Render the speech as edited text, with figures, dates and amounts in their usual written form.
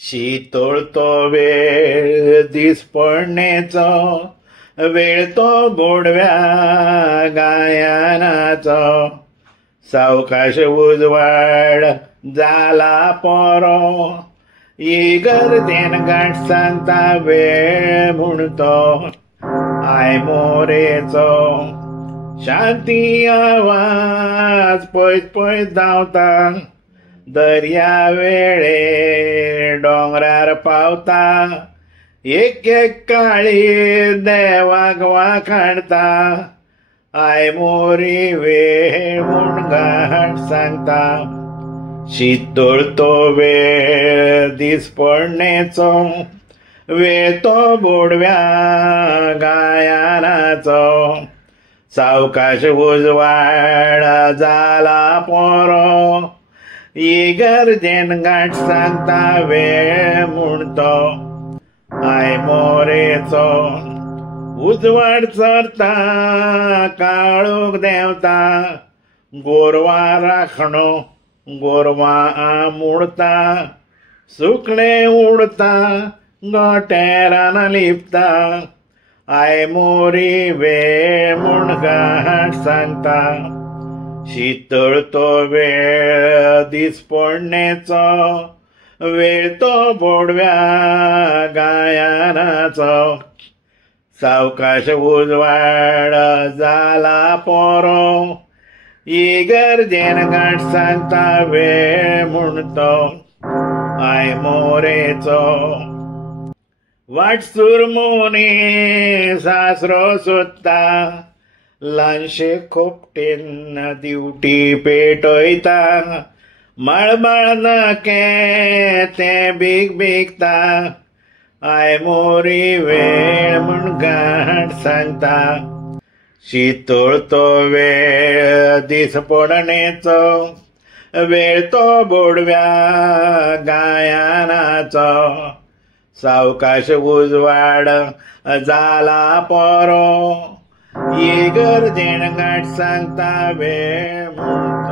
शीतळ तो वेळ दीस पडणेचो, वेळ तो बोडव्या गायनाचो. सावकाश उजवाड जाला पोरो, इगर्देन गाठ सांगता वेळ म्हूण तो आय मोरेचो. शांती आवाज पयस पयस धांवता, दर्या वेळे डोंगरार पावता. एक एक काळी देवाक वाखाणता, आय मोरी वेळ म्हूण गाठ सांगता. शीतळ तो वेळ दीस पडणेचो, वेळ तो बोडव्या गायनाचो. सावकाश उजवाड जाला पोरो, इगर्देन गाठ सांगता वेळ म्हूण तो आय मोरेचो. उजवाड चरता काळोख देंवता, गोरवां राखणो गोरवां मुडता. सुकणें उडता गोठे रानां लिपता, आय मोरी वेळ म्हूण गाठ सांगता. शीतळ तो वेळ दीस पडणेचो, वेळ तो बोडव्या गायनाचो. सावकाश उजवाड जाला पोरो, इगर्देन गाठ सांगता वेळ म्हूण तो आय मोरेचो. वाटसूर मोनी सासरो सोदता, ल्हानशे खोपटेन दिवटी पेटयता. मळमळ नाके ते बीग बीगता, आय मोरी वेळ म्हूण गाठ सांगता. शीतळ तो वेळ दीस पडणेचो, वेळ तो बोडव्या गायनाचो. सावकाश उजवाड जाला पोरो, इगर्देन गाठ सांगता वेळ म्हूण